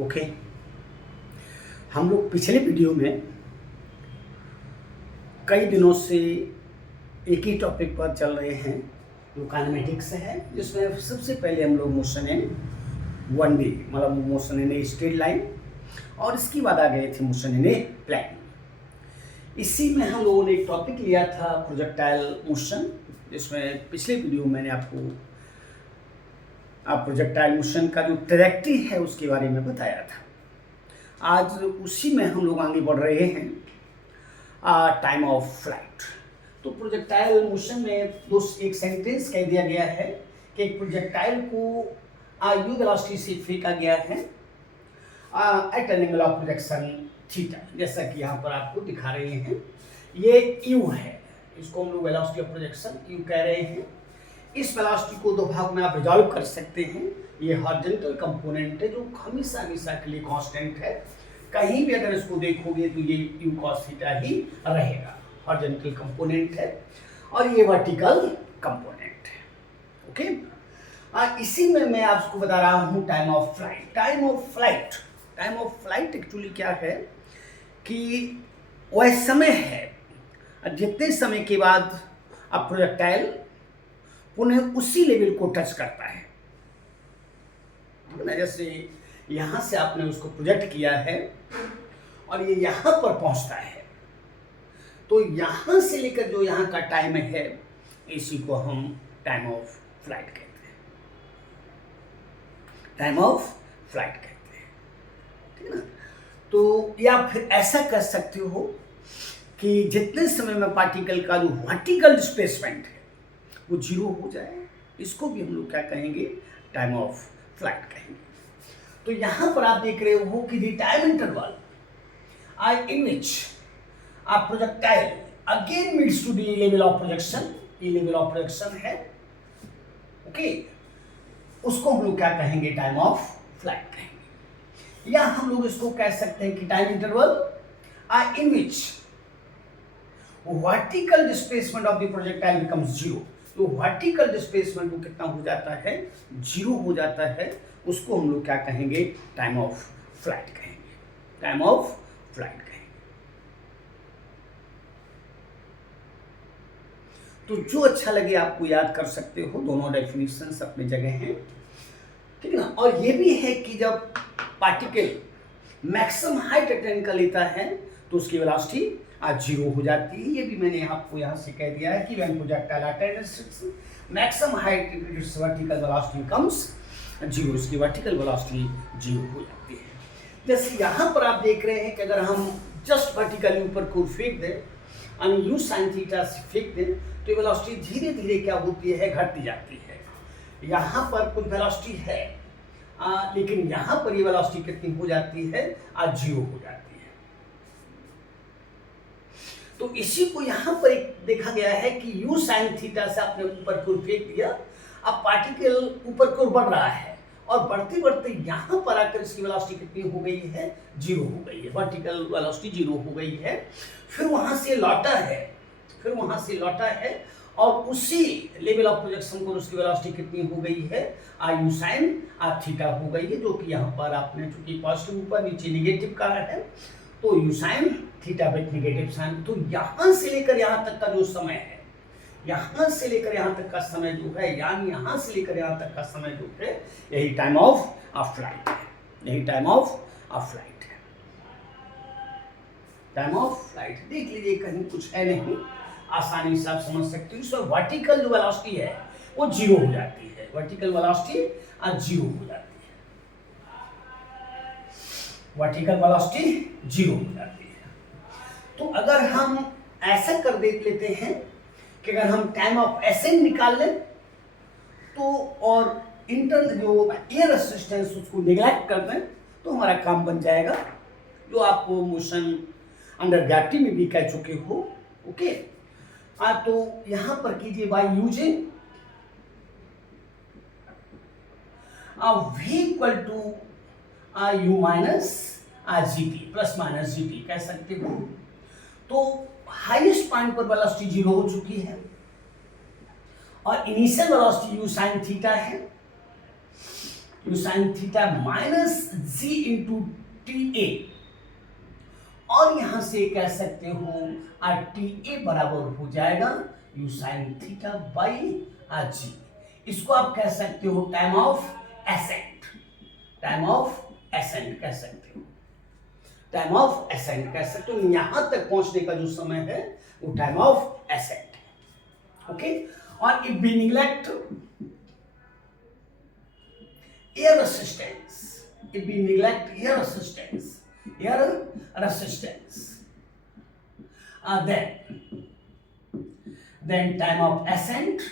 Okay, हम लोग पिछले वीडियो में कई दिनों से एक ही टॉपिक पर चल रहे हैं जो काइनेमेटिक्स है, जिसमें सबसे पहले हम लोग मोशन इन 1D मतलब motion in a straight line, और इसके बाद आ गए थे मोशन इन ए प्लेन। इसी में हम लोगों ने एक टॉपिक लिया था प्रोजेक्टाइल मोशन, जिसमें पिछले वीडियो मैंने आपको प्रोजेक्टाइल मोशन का जो ट्रैजेक्टरी है उसके बारे में बताया था। आज उसी में हम लोग आगे बढ़ रहे हैं टाइम ऑफ फ्लाइट। तो प्रोजेक्टाइल मोशन में एक सेंटेंस कह दिया गया है कि एक प्रोजेक्टाइल को यू वेलोसिटी से फेंका गया है at an angle of projection theta, जैसा कि यहाँ पर आपको दिखा रहे हैं। ये यू है, इसको हम लोग वेलोसिटी ऑफ प्रोजेक्शन यू कह रहे हैं। इस वेलोसिटी को दो भाग में आप रिजॉल्व कर सकते हैं। ये हॉरिजॉन्टल कंपोनेंट है जो हमेशा हमेशा के लिए कांस्टेंट है। कहीं भी अगर इसको देखोगे तो ये यू कॉस थीटा ही रहेगा, हॉरिजॉन्टल कंपोनेंट है, और ये वर्टिकल कंपोनेंट है। ओके, इसी में मैं आपको बता रहा हूँ time of flight. Time of flight actually क्या है कि वह समय है जितने समय के बाद अब प्रोजेक्टाइल पुनः उसी लेवल को टच करता है। जैसे यहाँ से आपने उसको प्रोजेक्ट किया है और ये यहाँ पर पहुँचता है, तो यहाँ से लेकर जो यहाँ का टाइम है इसी को हम टाइम ऑफ फ्लाइट कहते हैं। टाइम ऑफ फ्लाइट कहते हैं, ठीक है ना। तो या फिर ऐसा कर सकते हो कि जितने समय में पार्टिकल का जो वर्टिकल डिस्प्लेसमेंट है वो जीरो हो जाए, इसको भी हम लोग क्या कहेंगे, टाइम ऑफ फ्लाइट कहेंगे। तो यहाँ पर आप देख रहे हो कि the time interval in which a projectile again meets to the level of projection, ये लेवल ऑफ प्रोजेक्शन है, ओके, उसको हम लोग क्या कहेंगे, टाइम ऑफ फ्लाइट कहेंगे। या हम लोग इसको कह सकते हैं कि time interval in which vertical displacement of the projectile becomes zero. तो वर्टिकल डिस्प्लेसमेंट वो कितना हो जाता है, जीरो हो जाता है, उसको हम लोग क्या कहेंगे, टाइम ऑफ फ्लाइट कहेंगे। टाइम ऑफ फ्लाइट कहेंगे। तो जो अच्छा लगे आपको याद कर सकते हो, दोनों डेफिनेशंस अपनी जगह हैं, ठीक है ना। और ये भी है कि जब पार्टिकल मैक्सिमम हाइट अटेन कर लेता है तो उसकी वेलोसिटी जीरो हो जाती है। ये भी मैंने आपको यहाँ से कह दिया है कि when projectile attains maximum height it's vertical velocity becomes zero, इसकी वर्टिकल वेलोसिटी जीरो हो जाती है। जैसे यहाँ पर आप देख रहे हैं कि अगर हम जस्ट वर्टिकली ऊपर को फेंक दें और यू साइन थीटा से फेंक दें तो वेलोसिटी धीरे धीरे क्या होती है, घटती जाती है। यहाँ पर कुछ वेलोसिटी है लेकिन यहाँ पर ये वेलोसिटी कितनी हो जाती है, जीरो हो जाती है। तो इसी को यहाँ पर एक देखा गया है कि यू साइन थीटा से आपने ऊपर को फेंक दिया, अब पार्टिकल ऊपर को बढ़ रहा है और बढ़ते बढ़ते यहाँ पर आकर इसकी वेलोसिटी कितनी हो गई है, जीरो हो गई है, वर्टिकल वेलोसिटी जीरो हो गई है। फिर वहाँ से लौटा है और उसी लेवल ऑफ प्रोजेक्शन पर उसकी वेलोसिटी कितनी हो गई है, यू साइन थीटा हो गई है, जो कि यहाँ पर आपने चूंकि पॉजिटिव ऊपर नीचे निगेटिव का है तो u sine theta with negative sign. तो यहाँ से लेकर यहाँ तक का जो समय है, यहाँ से लेकर यहाँ तक का समय जो है, यानी यहाँ से लेकर यहाँ तक का समय जो है, यही टाइम ऑफ फ्लाइट है। यही टाइम ऑफ फ्लाइट है। टाइम ऑफ फ्लाइट देख लीजिए, कहीं कुछ है नहीं, आसानी से आप समझ सकते हो। इसमें वर्टिकल जो वेलोसिटी है वो जीरो हो जाती है, वर्टिकल वेलोसिटी जीरो हो जाती है, वर्टिकल वेलोसिटी जीरो हो जाती है। तो अगर हम ऐसा कर लेते हैं कि अगर हम टाइम ऑफ एसेंट निकाल लें तो और इंटरनल जो एयर रेजिस्टेंस उसको नेग्लेक्ट कर दें तो हमारा काम बन जाएगा, जो आप मोशन अंडर ग्रेविटी में भी कह चुके हो। ओके, तो यहां पर कीजिए by using v equal to u minus g t, plus minus g t कह सकते हो। तो हाईएस्ट पॉइंट पर वेलोसिटी जीरो हो चुकी है और initial velocity u sin theta है। U sine theta minus g into t a, और यहां से कह सकते हो टी ए बराबर हो जाएगा यू साइन थीटा बाई जी। इसको आप कह सकते हो time of accent, time of accent कह सकते हो, टाइम ऑफ एसेंट कह सकते हो। यहां तक पहुंचने का जो समय है वो टाइम ऑफ एसेंट है। ओके, और if we neglect air resistance, if we neglect air resistance, then time of ascent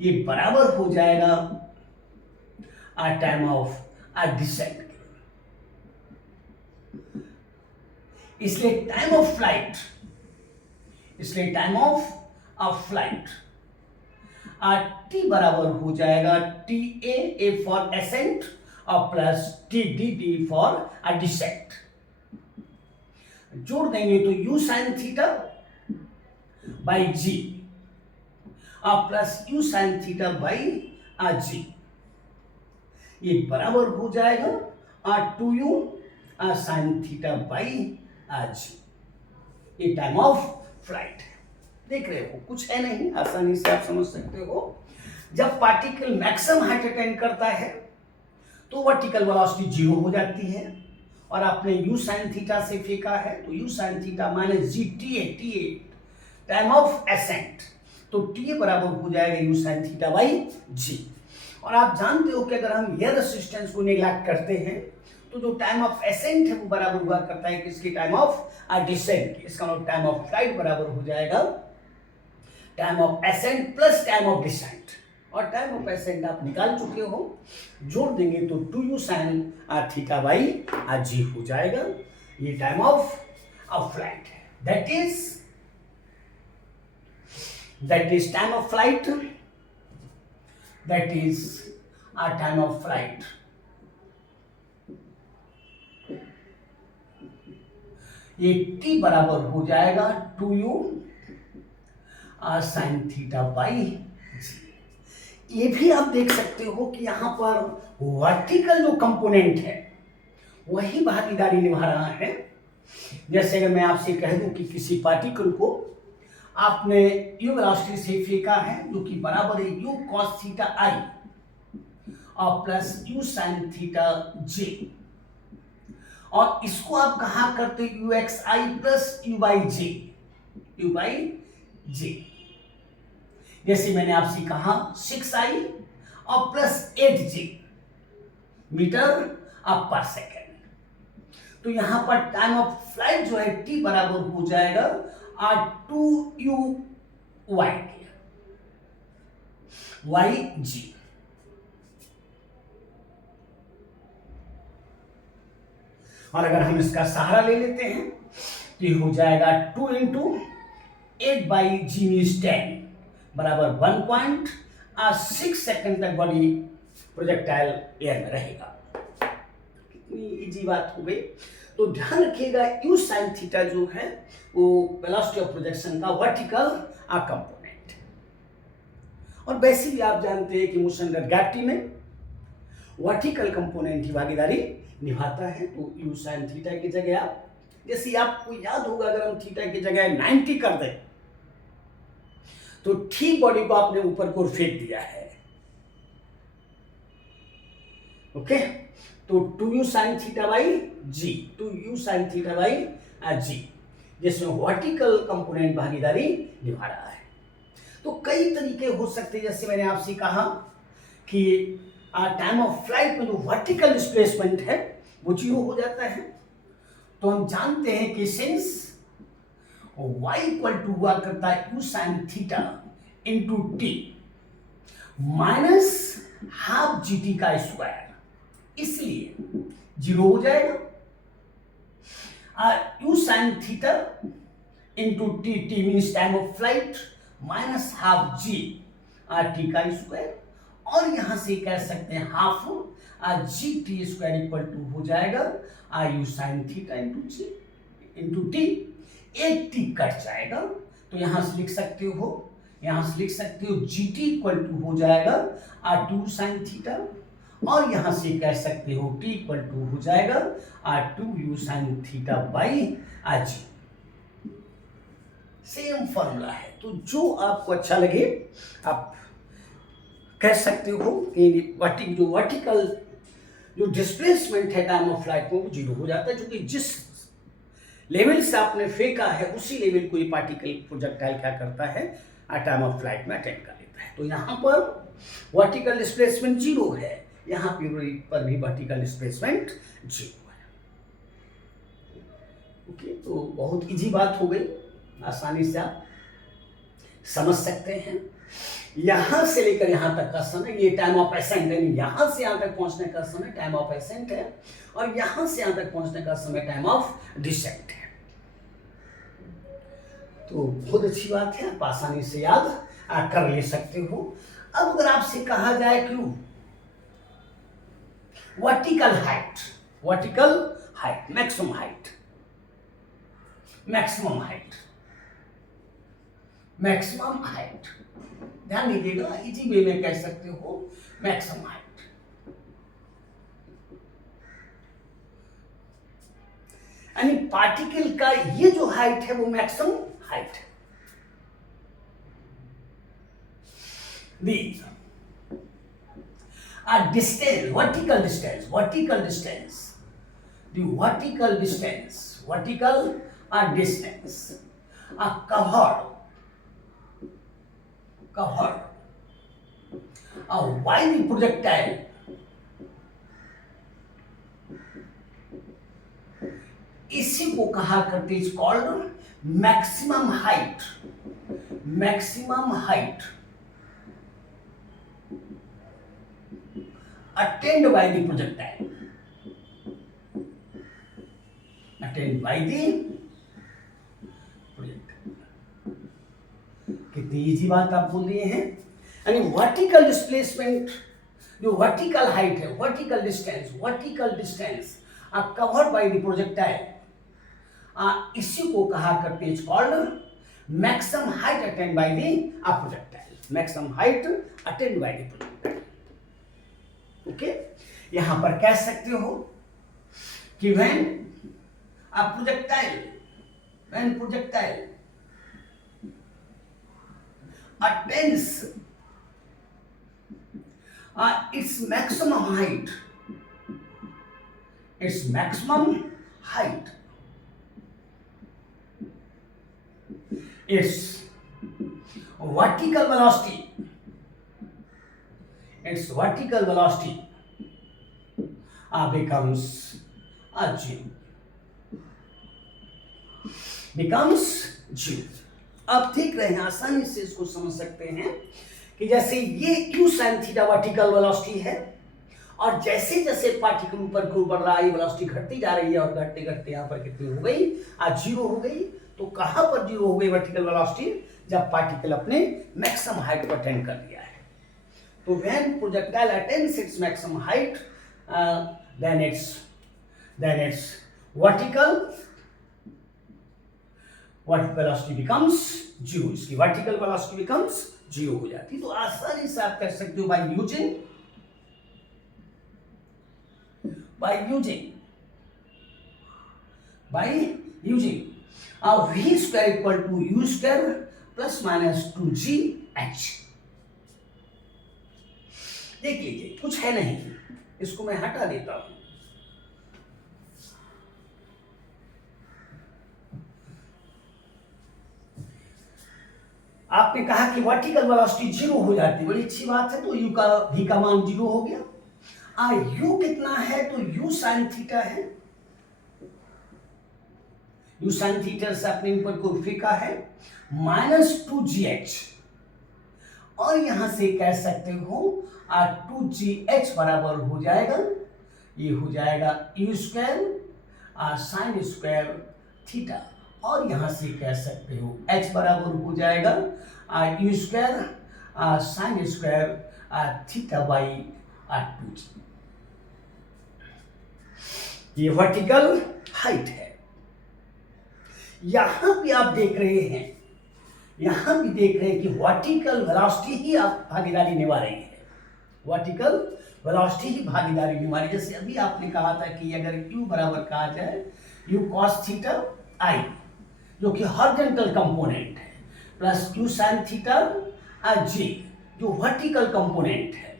ये बराबर हो जाएगा टाइम ऑफ डिसेंट। इसलिए टाइम ऑफ फ्लाइट, इसलिए टाइम ऑफ फ्लाइट टी बराबर हो जाएगा टी ए फॉर एसेंट और plus t d for descent. जोड़ देंगे तो u sine theta by g और plus u sine theta by g, ये बराबर हो जाएगा two u sine theta by g. ये टाइम ऑफ फ्लाइट है। देख रहे हो, कुछ है नहीं, आसानी से आप समझ सकते हो। जब पार्टिकल मैक्सिमम हाइट अटेन करता है तो वर्टिकल वेलोसिटी जीरो हो जाती है, और आपने यू साइन थीटा से फेंका है तो u sine theta minus g T A time of accent, तो टी ए बराबर हो जाएगा u sine theta by g. और आप जानते हो कि अगर हम एयर रेसिस्टेंस को नेग्लेक्ट करते हैं तो जो टाइम ऑफ एसेंट है वो बराबर हुआ करता है किसकी, टाइम ऑफ डिसेंट। इसका मतलब टाइम ऑफ फ्लाइट बराबर हो जाएगा time of ascent plus time of descent, और टाइम ऑफ एसेंट आप निकाल चुके हो, जोड़ देंगे तो two u sine theta by g हो जाएगा। ये टाइम ऑफ फ्लाइट है, that is time of flight, that is time of flight. ये टी बराबर हो जाएगा two u sine theta by g. ये भी आप देख सकते हो कि यहां पर वर्टिकल जो कंपोनेंट है वही भागीदारी निभा रहा है। जैसे अगर मैं आपसे कह दूं कि किसी पार्टिकल को आपने यू वेलोसिटी से फेंका है जो कि बराबर है यू कॉस थीटा आई और plus u sine theta j, और इसको आप कहा करते u x i plus u by j. जैसे मैंने आपसे कहा 6i और प्लस 8j मीटर पर सेकेंड, तो यहां पर टाइम ऑफ फ्लाइट जो है t बराबर हो जाएगा 2u yg। और अगर हम इसका सहारा ले लेते हैं तो ये हो जाएगा 2 इंटू 8/g-10 बराबर 1.6 सेकंड तक बॉडी प्रोजेक्टाइल एयर में रहेगा। कितनी इजी बात हो गई। तो ध्यान रखिएगा यू साइन थीटा जो है वो वेलोसिटी ऑफ प्रोजेक्शन का वर्टिकल कंपोनेंट, और वैसे भी आप जानते हैं कि मोशन अंडर ग्रेविटी में वर्टिकल कंपोनेंट ही भागीदारी निभाता है। तो यू साइन थीटा की जगह आप, जैसे आपको याद होगा अगर हम थीटा की जगह 90 कर दें तो ठीक बॉडी को आपने ऊपर को फेंक दिया है। ओके, तो 2u sine theta by g, 2u sine theta by g, जिसमें वर्टिकल कंपोनेंट भागीदारी निभा रहा है। तो कई तरीके हो सकते हैं, जैसे मैंने आपसे कहा कि टाइम ऑफ फ्लाइट में जो वर्टिकल डिस्प्लेसमेंट है वो जीरो हो जाता है। तो हम जानते हैं कि सिंस y इक्वल टू हुआ करता है u sine theta into t minus half g t का स्क्वायर, इसलिए जीरो हो जाएगा। U sine theta into t, t means time of flight minus half g t का स्क्वायर, और यहां से कह सकते हैं half g t square equal to हो जाएगा u sine theta into g into t, एक टी कट जाएगा तो यहां से लिख सकते हो यहां से लिख सकते हो GT इक्वल टू हो जाएगा R2 साइन थीटा, और यहां से कह सकते हो T इक्वल टू हो जाएगा R2U sign theta by RG। Same formula है, तो जो आपको अच्छा लगे आप कह सकते हो कि वर्टिकल जो डिस्प्लेसमेंट है टाइम ऑफ फ्लाइट में वो जीरो हो जाता है, क्योंकि जिस लेवल से आपने फेंका है उसी लेवल को ये पार्टिकल प्रोजेक्टाइल क्या करता है टाइम ऑफ फ्लाइट में अटेंड कर लेता है। तो यहाँ पर वर्टिकल डिस्प्लेसमेंट जीरो है, यहाँ पर भी वर्टिकल डिस्प्लेसमेंट जीरो है। ओके, तो बहुत इजी बात हो गई, आसानी से आप समझ सकते हैं। यहां से लेकर यहां तक का समय ये टाइम ऑफ एसेंट है, यहां से यहां तक पहुंचने का समय टाइम ऑफ एसेंट है, और यहां से यहां तक पहुंचने का समय टाइम ऑफ डिसेंट है। तो बहुत अच्छी बात है, आप आसानी से याद कर ले सकते हो। अब अगर आपसे कहा जाए कि वर्टिकल हाइट, मैक्सिमम हाइट, ध्यान दीजिएगा, इसी वे में कह सकते हो मैक्सिमम हाइट। यानी पार्टिकल का ये जो हाइट है वो मैक्सिमम हाइट है। These are distance, vertical distance are covered by the projectile इसी को कहा करते is called maximum height attained by the projectile, कितनी इजी बात आप बोल दिए हैं। यानी वर्टिकल डिस्प्लेसमेंट, जो वर्टिकल हाइट है, vertical distance covered by the projectile, इसी को कहा करते हैं called maximum height attend by the projectile. Okay, यहां पर कह सकते हो कि when projectile attains its maximum height, its vertical velocity becomes zero। आप देख रहे हैं, आसानी से इसको समझ सकते हैं कि जैसे ये q sin theta vertical velocity है, और जैसे जैसे पार्टिकल ऊपर की ओर बढ़ रहा है ये वेलोसिटी घटती जा रही है, और घटते घटते यहाँ पर कितनी हो गई, आज जीरो हो गई। तो कहां पर जीरो हो गई वर्टिकल वेलोसिटी, जब पार्टिकल अपने मैक्सिमम हाइट को अटेंड कर लिया है। तो when projectile attains its maximum height, then its vertical velocity becomes zero, इसकी vertical velocity becomes zero हो जाती है। तो आसानी से आप कर सकते हो by using v square equal to u square plus minus 2gh। देख लीजिए, कुछ है नहीं, इसको मैं हटा देता हूं। आपने कहा कि वर्टिकल वेलोसिटी जीरो हो जाती है, बड़ी अच्छी बात है। तो u का v का मान जीरो हो गया। u कितना है, तो u sin थीटा है, u sin थीटा से अपने ऊपर को फेंका है -2gh, और यहां से कह सकते हो 2gh बराबर हो जाएगा, ये हो जाएगा u square sine square theta, और यहां से कह सकते हो h बराबर हो जाएगा u square sine square theta by 2g। ये वर्टिकल हाइट है। यहां पे आप देख रहे हैं यहां भी देख रहे हैं कि वर्टिकल वेलोसिटी ही आप भागीदारी निभा रही है, वर्टिकल वेलोसिटी ही भागीदारी निभा रही है। जैसे अभी आपने कहा था कि अगर u बराबर कहा जाए u cos थीटा i जो कि हॉरिजॉन्टल कंपोनेंट है, plus q sin theta j जो वर्टिकल कंपोनेंट है,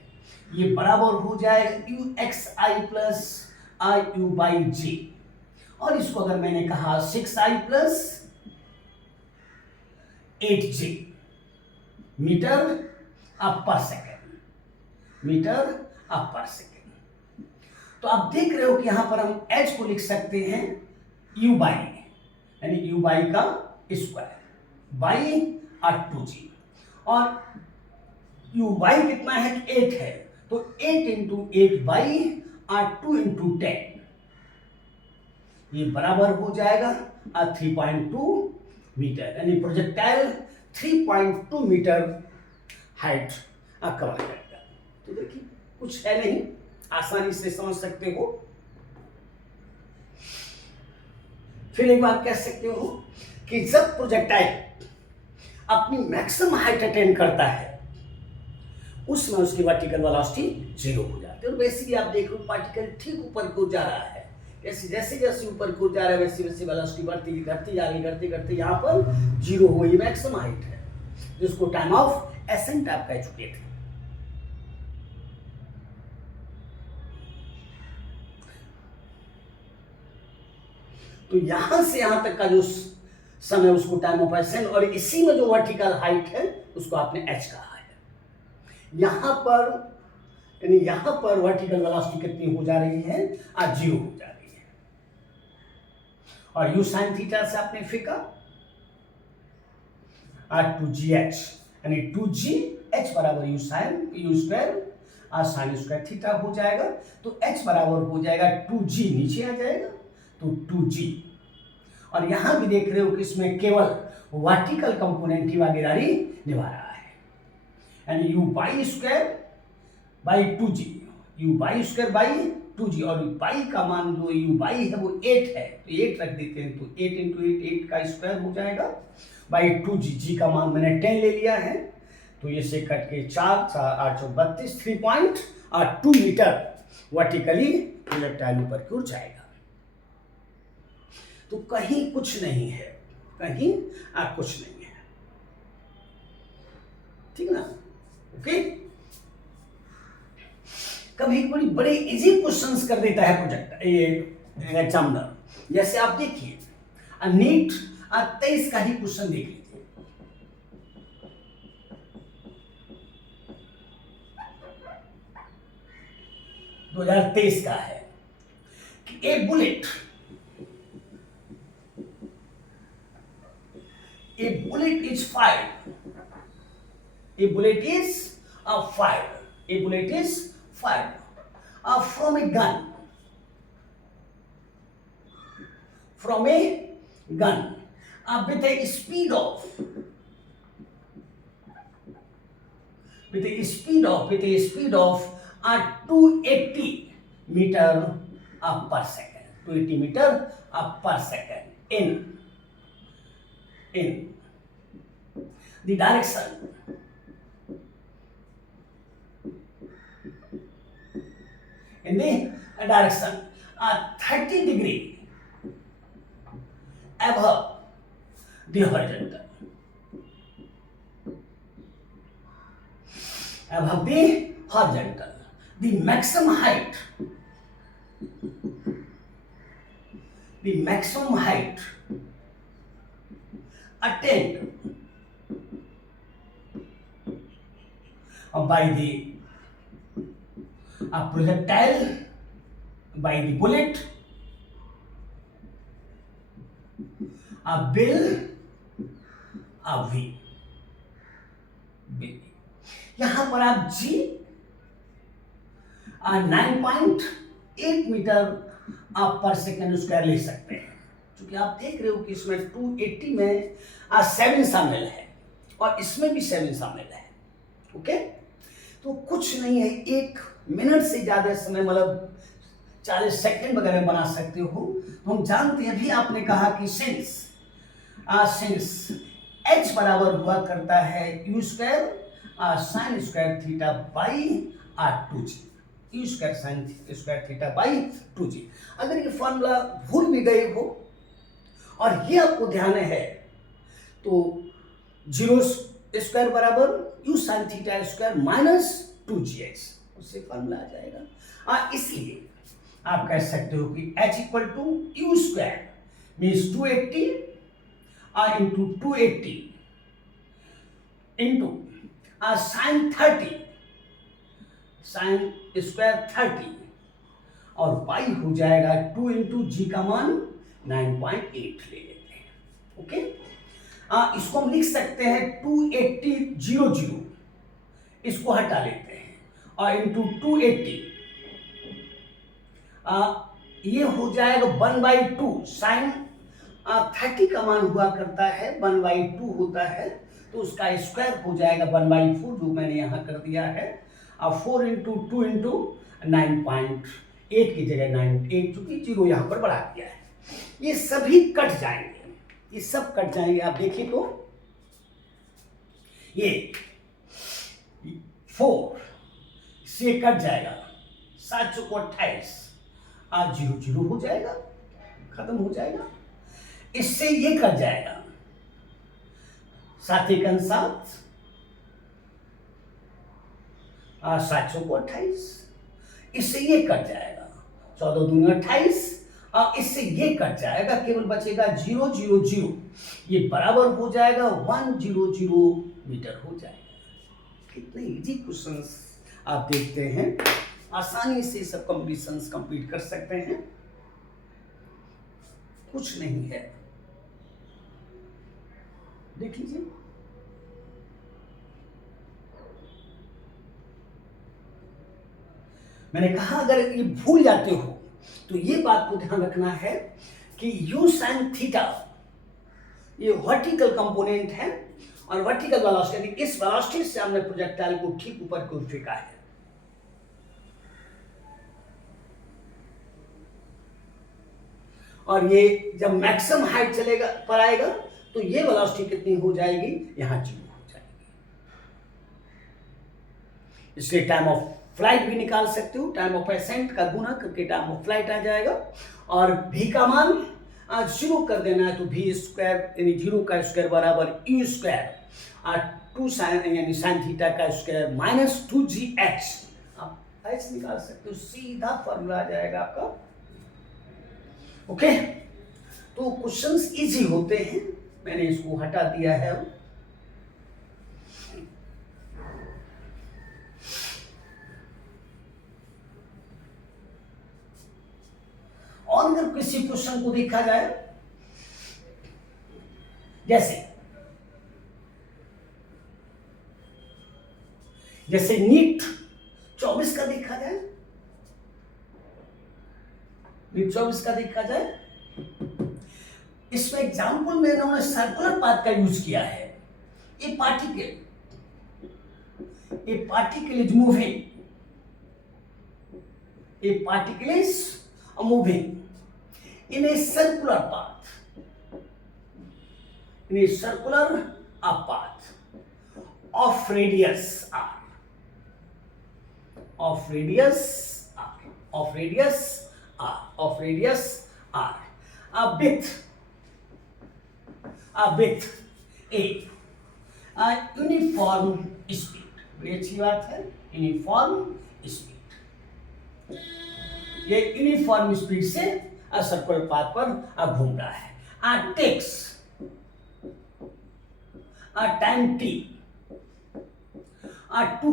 ये बराबर हो जाएगा u x i plus i u by j। और इसको अगर मैंने कहा 6i प्लस 8j मीटर पर सेकेंड, मीटर पर सेकेंड। तो आप देख रहे हो कि यहां पर हम h को लिख सकते हैं u बाई, यानी u बाई का स्क्वायर बाई 2g, और u बाई कितना है, 8 है, तो 8 इंटू 8 बाई 2 इंटू 10, ये बराबर हो जाएगा 3.2 मीटर, यानी प्रोजेक्टाइल 3.2 मीटर हाइट कवर करेगा। तो देखिए कुछ है नहीं, आसानी से समझ सकते हो। फिर एक बात कह सकते हो कि जब प्रोजेक्टाइल अपनी मैक्सिमम हाइट अटेन करता है उसमें उसकी वर्टिकल वेलोसिटी 0 हो जाती है। और बेसिकली आप देख रहे हो पार्टिकल ठीक ऊपर को जा रहा है, जैसे जैसे ऊपर को जा रहा है वैसे वैसे वेलोसिटी बढ़ती घटती जा रही, करते करते यहाँ पर 0 हो, ये मैक्सिमम हाइट है जिसको टाइम ऑफ एसेंट आप कह चुके थे। तो यहां से यहां तक का जो समय उसको टाइम ऑफ एसेंट, और इसी में जो वर्टिकल हाइट है उसको आपने h कहा है। यहां पर यानी यहां पर वर्टिकल वेलोसिटी कितनी हो जा रही है, 0 हो जा रही है। और u sin थीटा से आपने फेंका 2gh, यानी 2gh बराबर u square sine square theta हो जाएगा। तो h बराबर हो जाएगा 2g, नीचे आ जाएगा तो 2g। और यहां भी देख रहे हो कि इसमें केवल वर्टिकल कंपोनेंट की भागीदारी निभा रहा है, यानी u by square by 2g, u by square by 2g, और बाई का मान जो u बाई है वो 8 है, तो 8 रख देते हैं, तो 8 इंटू 8 का स्क्वायर हो जाएगा बाई 2g, g का मान मैंने 10 ले लिया है, तो ये से कट के 4 4 8 32 3.2 मीटर वर्टिकली प्रोजेक्टाइल ऊपर की ओर जाएगा। तो कहीं कुछ नहीं है, कहीं कुछ नहीं है, ठीक ना, ओके। कभी बड़ी बड़े इजी क्वेश्चंस कर देता है प्रोजेक्ट ये एग्जामिनर। जैसे आप देखिए नीट 23 का ही क्वेश्चन देख लीजिए, दो 2023 का है कि ए bullet is fired, a bullet is fired, a bullet is fired from a gun, with a speed of 280 meter per second, 280 meter per second in the direction in the direction 30 degree above the horizontal, the maximum height attained by the projectile, by the bullet will v। यहां पर आप g 9.8 metre पर second square ले सकते हैं, क्योंकि आप देख रहे हो कि इसमें 280 में 7 शामिल है और इसमें भी 7 शामिल है, ओके। तो कुछ नहीं है, 1 मिनट से ज्यादा समय, मतलब 40 सेकंड वगैरह बना सकते हो। तो हम जानते हैं, अभी आपने कहा कि सिंस h बराबर हुआ करता है u square sine square theta by 2g, you square sine square theta by 2g। अगर ये फॉर्मूला भूल भी गए हो और ये आपको ध्यान है तो जीरो स्क्वायर बराबर you sine theta square minus 2gx, उससे फॉर्मूला आ जाएगा। इसलिए आप कह सकते हो कि h equal to u square means 280 into 280 into sine 30 sine square 30 और पाई हो जाएगा 2 इंटू जी का मान 9.8 ले लेते हैं। ओके, इसको हम लिख सकते हैं 280 इसको हटा लेते हैं और इंटू 280 ये हो जाएगा 1/2 साइन 30 का मान हुआ करता है 1/2 होता है तो उसका स्क्वायर हो जाएगा 1/4 जो मैंने यहाँ कर दिया है। 4 इंटू 2 इंटू 9.8 की जगह 9.8 चूंकि जीरो यहाँ पर बढ़ा दिया है। ये सभी कट जाएंगे, ये सब कट जाएंगे। आप देखिए तो ये 4 से कट जाएगा 7 चौको 28 जीरो जीरो हो जाएगा, खत्म हो जाएगा। इससे ये कट जाएगा 7 एकम 7 7 चौको 28, इससे ये कट जाएगा 14 दूनी 28, इससे ये कट जाएगा, केवल बचेगा 0 0 0, ये बराबर हो जाएगा 100 मीटर हो जाएगा। कितने इजी क्वेश्चंस आप देखते हैं, आसानी से सब कंपटीशंस कंप्लीट कर सकते हैं, कुछ नहीं है। देख लीजिए मैंने कहा अगर ये भूल जाते हो तो ये बात को ध्यान रखना है कि u sin थीटा ये वर्टिकल कंपोनेंट है और वर्टिकल वेलोसिटी, इस वेलोसिटी से हमने प्रोजेक्टाइल को ठीक ऊपर को फेंका है। और ये जब मैक्सिमम हाइट चलेगा पर आएगा तो ये वेलोसिटी कितनी हो जाएगी, यहां 0 हो जाएगी। इसलिए टाइम ऑफ फ्लाइट भी निकाल सकते हो, टाइम ऑफ एसेंट का गुना करके टाइम ऑफ फ्लाइट आ जाएगा और v का मान 0 कर देना है तो v स्क्वायर यानी 0 का स्क्वायर बराबर u स्क्वायर 2 साइन यानी साइन थीटा का स्क्वायर माइनस 2gh, आप h निकाल सकते हो, सीधा फॉर्मूला आ जाएगा आपका। ओके, तो क्वेश्चंस इजी होते हैं, मैंने इसको हटा दिया है। और अगर किसी क्वेश्चन को देखा जाए जैसे नीट 24 का देखा जाए, नीट 24 का देखा जाए, इसमें एग्जाम्पल में इन्होंने सर्कुलर पाथ का यूज किया है। ए particle is moving, a particle is moving in a circular path, in a circular path of radius r, of radius r, of radius r, of radius r, with a uniform speed। बड़ी अच्छी बात है, uniform speed, ये uniform speed से circular path पर घूम रहा है। Takes time t to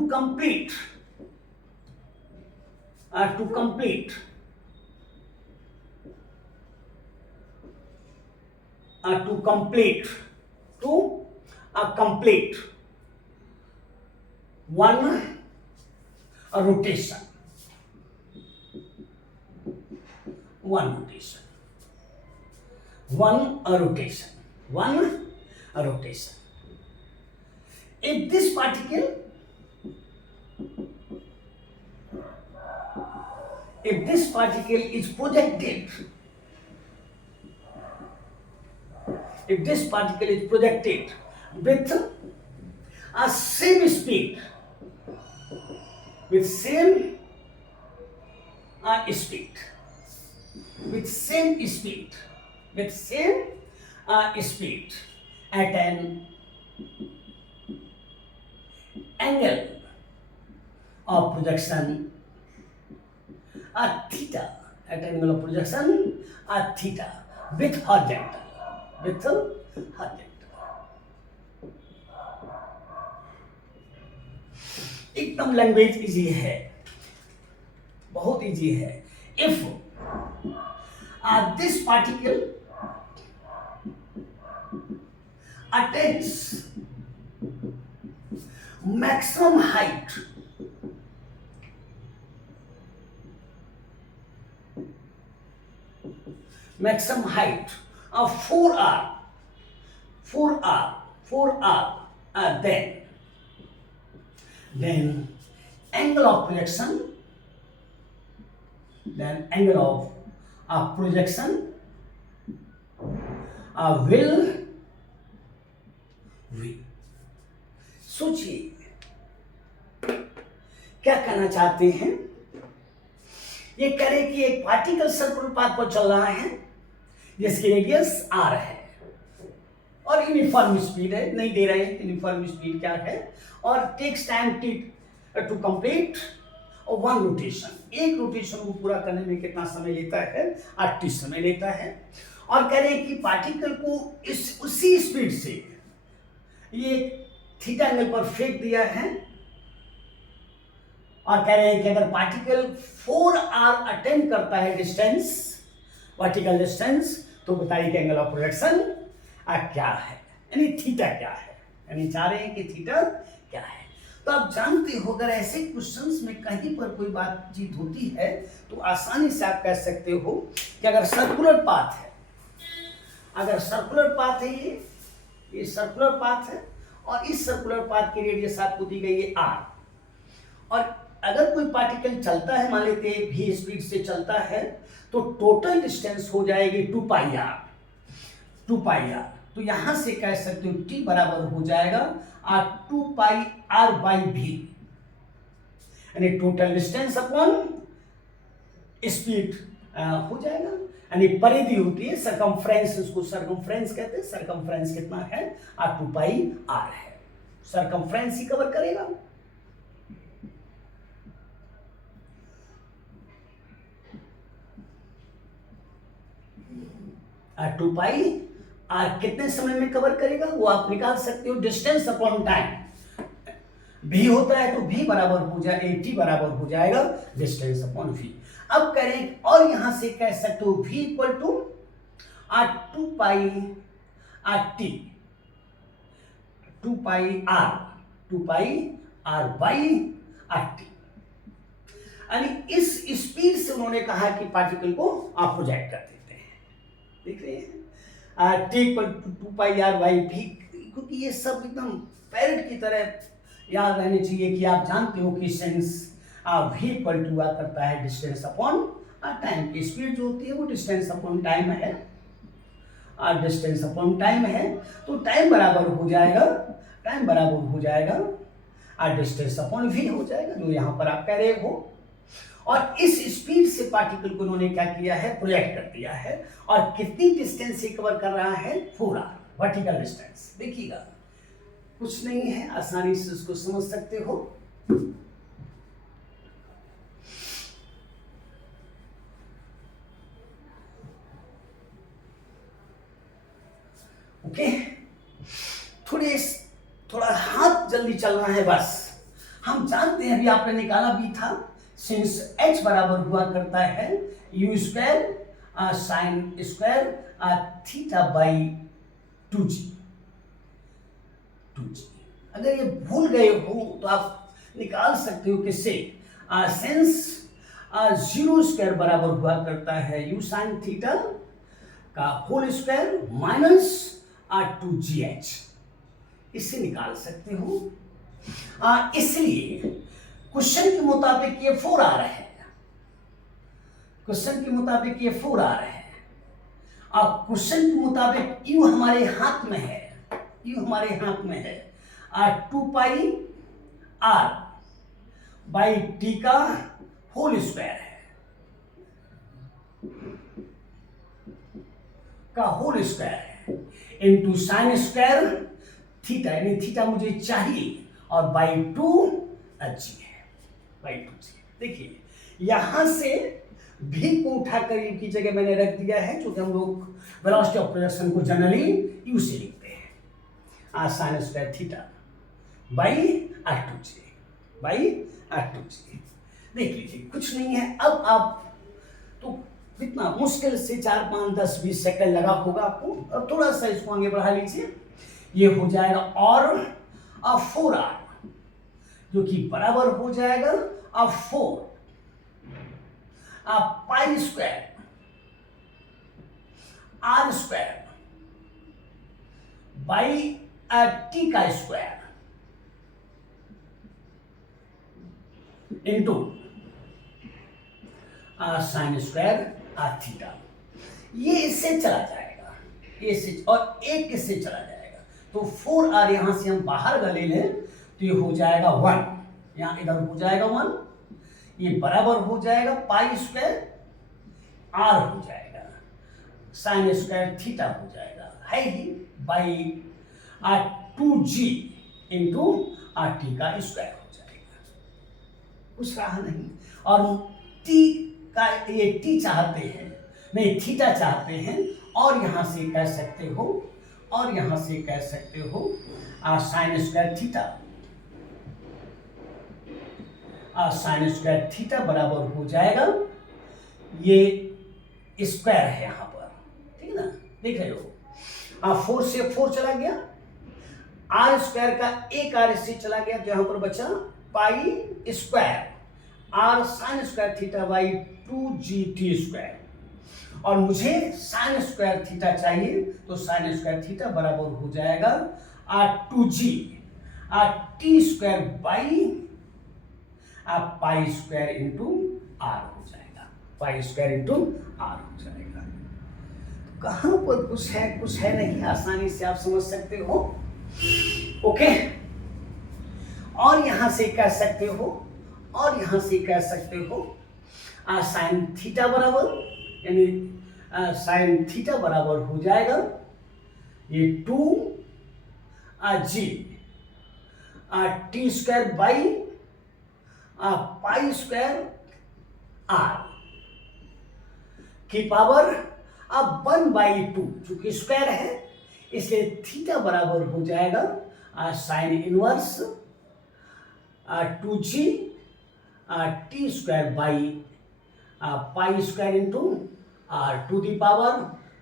complete one rotation, one rotation. If this particle is projected, with a same speed, with same speed, with same speed, with same speed at an angle of projection theta, at an angle of projection theta with horizontal, with horizontal. एकदम language easy है, बहुत easy है. If this particle attains maximum height of 4r, then angle of projection, will सोचिए क्या कहना चाहते हैं. ये करें कि एक पार्टिकल सर्कुलर पाथ पर चल रहा है जिसकी रेडियस r है और यूनिफॉर्म स्पीड है, नहीं दे रहे हैं यूनिफॉर्म स्पीड क्या है, और takes time to complete one rotation. एक रोटेशन को पूरा करने में कितना समय लेता है, 8 समय लेता है. और कह रहे हैं कि पार्टिकल को उसी स्पीड से ये थीटा एंगल पर फेंक दिया है, और कह रहे हैं कि अगर पार्टिकल 4r अटेम्प्ट करता है डिस्टेंस, वर्टिकल डिस्टेंस, तो बताइए कि एंगल ऑफ प्रोजेक्शन क्या है, यानी थीटा क्या है, यानी चाह रहे हैं कि थीटा क्या है. तो आप जानते हो अगर ऐसे क्वेश्चंस में कहीं पर कोई बातचीत होती है तो आसानी से आप कह सकते हो कि अगर सर्कुलर पाथ है, अगर सर्कुलर पाथ है, ये सर्कुलर पाथ है और इस सर्कुलर पाथ की रेडियस आपको दी गई है r, और अगर कोई पार्टिकल चलता है, मान लेते हैं v स्पीड से चलता है, तो टोटल डिस्टेंस हो जाएगी 2πr. तो यहां से कह सकते हो t बराबर हो जाएगा 2πr/v, यानी टोटल डिस्टेंस अपॉन स्पीड हो जाएगा. यानी परिधि होती है सरकमफ्रेंस, उसको सरकमफ्रेंस कहते हैं. सरकमफ्रेंस कितना है, 2πr है, सरकमफ्रेंस ही कवर करेगा. टू पाई आर कितने समय में कवर करेगा वो आप निकाल सकते हो. डिस्टेंस अपॉन टाइम v होता है तो v बराबर हो जाएगा, t बराबर हो जाएगा डिस्टेंस अपॉन v. अब करें और यहां से कह सकते हो v equal to 2πr by t. यानी इस स्पीड से उन्होंने कहा कि पार्टिकल को आप प्रोजेक्ट कर देते हैं. देख रहे हैं t इक्वल टू 2πr/v, क्योंकि ये सब एकदम पैरेट की तरह याद रहने चाहिए कि आप जानते हो कि सेंस v इक्वल टू करता है डिस्टेंस अपॉन टाइम. की स्पीड जो होती है वो डिस्टेंस अपॉन टाइम है, डिस्टेंस अपॉन टाइम है, तो टाइम बराबर हो जाएगा डिस्टेंस अपॉन v हो जाएगा, जो यहाँ पर आप कह रहे हो. और इस स्पीड से पार्टिकल को उन्होंने क्या किया है, प्रोजेक्ट कर दिया है. और कितनी डिस्टेंस से कवर कर रहा है, 4r वर्टिकल डिस्टेंस. देखिएगा कुछ नहीं है, आसानी से उसको समझ सकते हो. ओके, थोड़ा हाथ जल्दी चलना है बस. हम जानते हैं, अभी आपने निकाला भी था, सिंस h बराबर हुआ करता है u square sine square theta by 2g. अगर ये भूल गए हो तो आप निकाल सकते हो किससे, सिंस 0 स्क्वायर बराबर हुआ करता है u साइन थीटा का होल स्क्वायर माइनस 2gh, इससे निकाल सकते हो. इसलिए क्वेश्चन के मुताबिक ये 4r है, क्वेश्चन के मुताबिक ये 4r है. अब क्वेश्चन के मुताबिक u हमारे हाथ में है, यू हमारे हाथ में है, 2 पाई आर बाई टी का होल स्क्वायर है, का होल स्क्वायर है, इंटू साइन स्क्वायर थीटा, यानी थीटा मुझे चाहिए, और बाई 2 जी है, बाई 2 जी। देखिए यहां से भी को उठाकर यू की जगह मैंने रख दिया है, क्योंकि हम लोग वेलोसिटी ऑफ प्रोजेक्शन को जनरली यू से लिखते हैं, sign square theta by r2g, by r2g। देख लीजिए कुछ नहीं है। अब आप तो कितना मुश्किल से 4, 5, 10, 20 सेकंड लगा होगा आपको। अब थोड़ा सा इसको आगे बढ़ा लीजिए, ये हो जाएगा और 4r, जो कि बराबर हो जाएगा 4 pi square r square by t का square into sine square theta. ये इससे चला जाएगा, इससे, और एक इससे चला जाएगा, तो 4r यहां से हम बाहर का ले लें तो ये हो जाएगा 1, यहां इधर हो जाएगा 1, ये बराबर हो जाएगा पाई स्क्वायर आर हो जाएगा, साइन स्क्वायर थीटा हो जाएगा, है ही, बाई 2g इंटू टी का स्क्वायर हो जाएगा। कुछ रहा नहीं। और टी का ये टी चाहते हैं, नहीं थीटा चाहते हैं, और यहां से कह सकते हो, और यहां से कह सकते हो sign square theta, sign square theta बराबर हो जाएगा, ये स्क्वायर है यहां पर, ठीक है ना, देख रहे हो, 4 से 4 चला गया, आर स्क्वायर का एक आर इससे चला गया, तो यहां पर बचा pi square r sine square theta by 2gt square, और मुझे साइन स्क्वायर थीटा चाहिए, तो साइन स्क्वायर थीटा बराबर हो जाएगा 2g t square by pi square into r हो जाएगा, पाई स्क्वायर इंटू आर हो जाएगा। कहां पर कुछ है नहीं, आसानी से आप समझ सकते हो। ओके, और यहां से कह सकते हो, और यहां से कह सकते हो साइन थीटा बराबर, यानी साइन थीटा बराबर हो जाएगा ये 2g t square by pi square r की पावर 1/2, चूंकि स्क्वायर है इसलिए थीटा बराबर हो जाएगा sine inverse 2g t square by pi square into r to the power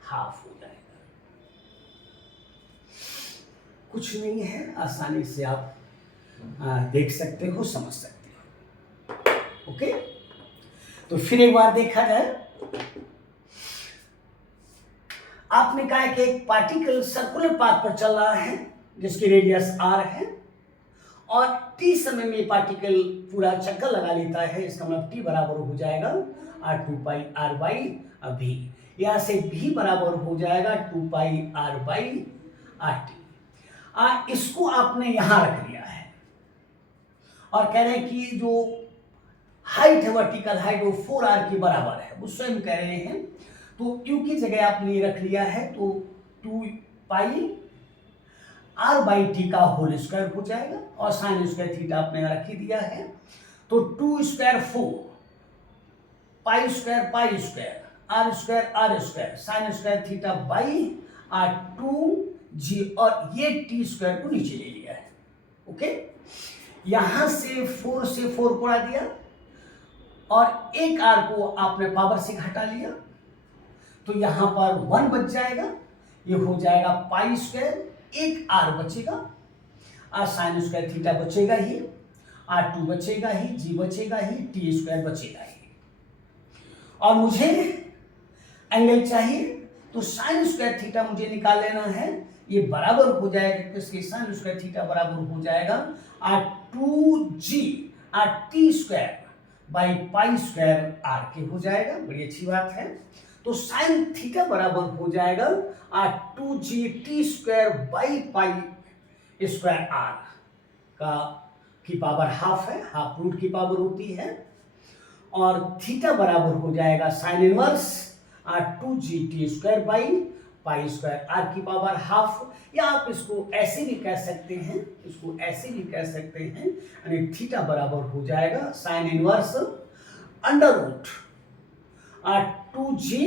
half हो जाएगा। कुछ नहीं है, आसानी से आप देख सकते हो, समझ सकते हो। ओके, तो फिर एक बार देखा जाए, आपने कहा कि एक पार्टिकल सर्कुलर पाथ पर चल रहा है जिसकी रेडियस r है, और t समय में पार्टिकल पूरा चक्कर लगा लेता है, इसका मतलब t बराबर हो जाएगा 2 पाई r बाई v, यहां से v बराबर हो जाएगा 2 पाई r बाई टी। इसको आपने यहां रख लिया है, और कह रहे हैं कि जो हाइट है, वर्टिकल हाइट, वो 4r के बराबर है, वो स्वयं कह रहे हैं, तो u की जगह आपने रख लिया है, तो 2 पाई आर बाई टी का होल स्क्वायर हो जाएगा, और साइन स्क्वायर थीटा आपने रख ही दिया है, तो 2 square 4 pi square r square sine square theta by 2g, और ये टी स्क्वायर को नीचे ले लिया है। ओके, यहां से 4 से 4 को उड़ा दिया, और एक आर को आपने पावर से घटा लिया, तो यहां पर 1 बच जाएगा, ये हो जाएगा पाई स्क्वायर, एक आर बचेगा, साइन स्क्वायर थीटा बचेगा ही, r2 बचेगा ही, g बचेगा ही, टी स्क्वायर बचेगा ही, और मुझे एंगल चाहिए, तो साइन स्क्वायर थीटा मुझे निकाल लेना है, ये बराबर हो जाएगा किसके, साइन स्क्वायर थीटा बराबर हो जाएगा 2g t square by pi square r के हो जाएगा। बड़ी अच्छी बात है। तो साइन थीटा बराबर हो जाएगा 2g t square by pi square r का की पावर हाफ है, हाफ रूट की पावर होती है, और थीटा बराबर हो जाएगा sine inverse r 2gt square by pi square r की पावर हाफ, या आप इसको ऐसे भी कह सकते हैं, इसको ऐसे भी कह सकते हैं, यानी थीटा बराबर हो जाएगा sine inverse under root R 2g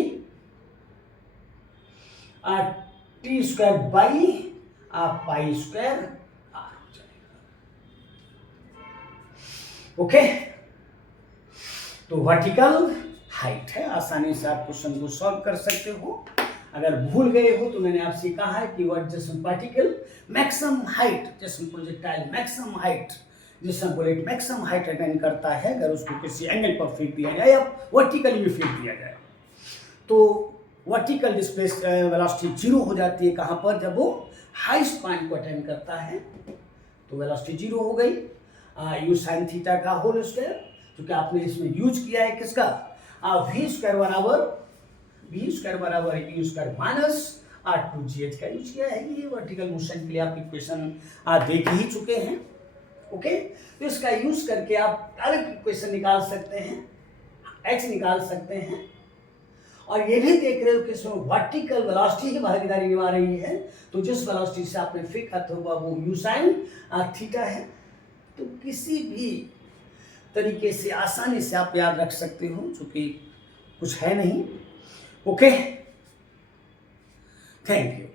R T square by R pi square R हो जाएगा। ओके, तो वर्टिकल हाइट है, आसानी से आप क्वेश्चन को सॉल्व कर सकते हो। अगर भूल गए हो तो मैंने आपसे कहा है कि व्हाट जिसम पार्टिकल मैक्सिमम हाइट, जिसम प्रोजेक्टाइल मैक्सिमम हाइट, जिसम बुलेट मैक्सिमम हाइट अटेन करता है अगर उसको किसी एंगल पर फेंक दिया जाए या वर्टिकली भी फेंक दिया जाए, तो वर्टिकल डिस्प्लेस वेलोसिटी जीरो हो जाती है। कहाँ पर? जब वो हाईएस्ट पॉइंट को अटेन करता है तो वेलोसिटी जीरो हो गई। यू साइन थीटा का होल स्क्वायर, क्योंकि आपने इसमें यूज किया है किसका? वी स्क्वायर बराबर u square minus R 2gh का यूज किया है। ये वर्टिकल मोशन के लिए आप इक्वेशन देख ही चुके हैं। ओके, तो इसका यूज करके आप डायरेक्ट इक्वेशन निकाल सकते हैं, h निकाल सकते हैं, और ये भी देख रहे हो कि इसमें वर्टिकल वेलोसिटी की भागीदारी निभा रही है, तो जिस वेलोसिटी से आपने फेंका था वो यू साइन थीटा है। तो किसी भी तरीके से आसानी से आप याद रख सकते हो, चूंकि कुछ है नहीं। Okay, thank you.